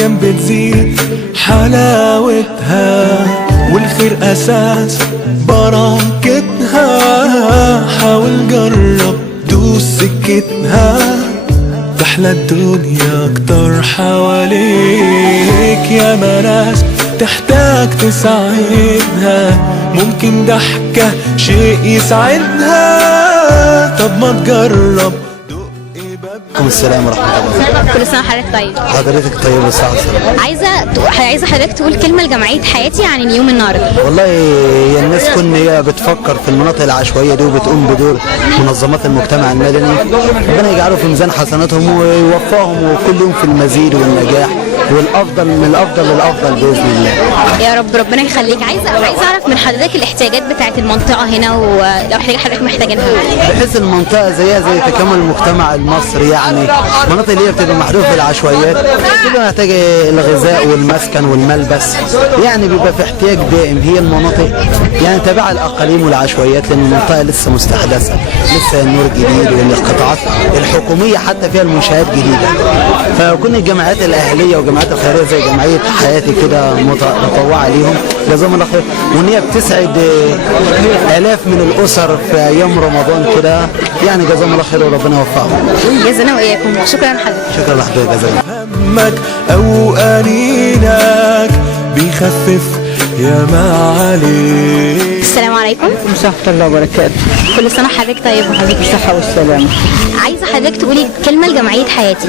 الايام بتزيد حلاوتها، والخير اساس بركتها. حاول جرب دوس سكتها، تحلى الدنيا اكتر حواليك. يا ناس تحتاج تساعدها، ممكن ضحكة شيء يسعدها. طب ما تجرب عليكم السلام ورحمة الله. كل سنة وحضرتك طيب. حضرتك طيب والصحة والسلامة. عايزة حضرتك تقول كلمة لجمعية حياتي عن اليوم النهارده. والله هي الناس كل هي بتفكر في المناطق العشوائية دي وبتقوم بدور منظمات المجتمع المدني، ربنا يجعله في ميزان حسناتهم ويوفقهم وكل يوم في المزيد والنجاح والافضل من الافضل للافضل باذن الله. يا رب ربنا يخليك. عايزه اعرف من حضرتك الاحتياجات بتاعت المنطقه هنا، ولو حضرتك محتاجينها. بحيث المنطقه زيها زي تكامل المجتمع المصري، يعني المناطق اللي هي بتبقى محدوده في العشوائيات بتبقى محتاجه الغذاء والمسكن والملبس، يعني بيبقى في احتياج دائم. هي المناطق يعني تابعه الاقاليم والعشوائيات، لان المنطقه لسه مستحدثه، لسه النور جديد والقطاعات الحكوميه حتى فيها المنشآت جديده. فكل الجمعيات الاهليه وجمعيات الخيريه زي جمعيه حياتي كده متطوعه ليهم، جزاهم الله خير، وان هي بتسعد الاف من الاسر في ايام رمضان كده، يعني جزاهم الله خير وربنا يوفقهم. جزانا واياكم. شكرا لحضرتك. شكرا لحضرتك. جزاك همك او انينك بيخفف يا ما عليك. السلام عليكم. ورحمة الله وبركاته. كل سنة حضرتك طيب. وحضرتك بالصحة والسلامة. عايزة حضرتك تقولي كلمة لجمعية حياتي.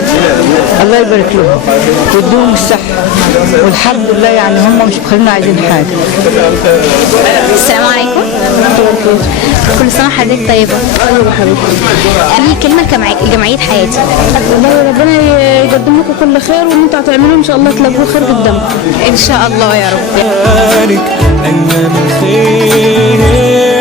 الله يبارك لهم ويديهم الصحة، والحمد لله يعني هم مش خلينا عايزين حاجة. السلام عليكم. كل سنة حضرتك طيبة. قولي كلمة لجمعية حياتي. والله ربنا يقدم لكم كل خير، وان انتوا هتعملوه ان شاء الله تلاقوه خير قدامكم ان شاء الله يا رب. ايام الخير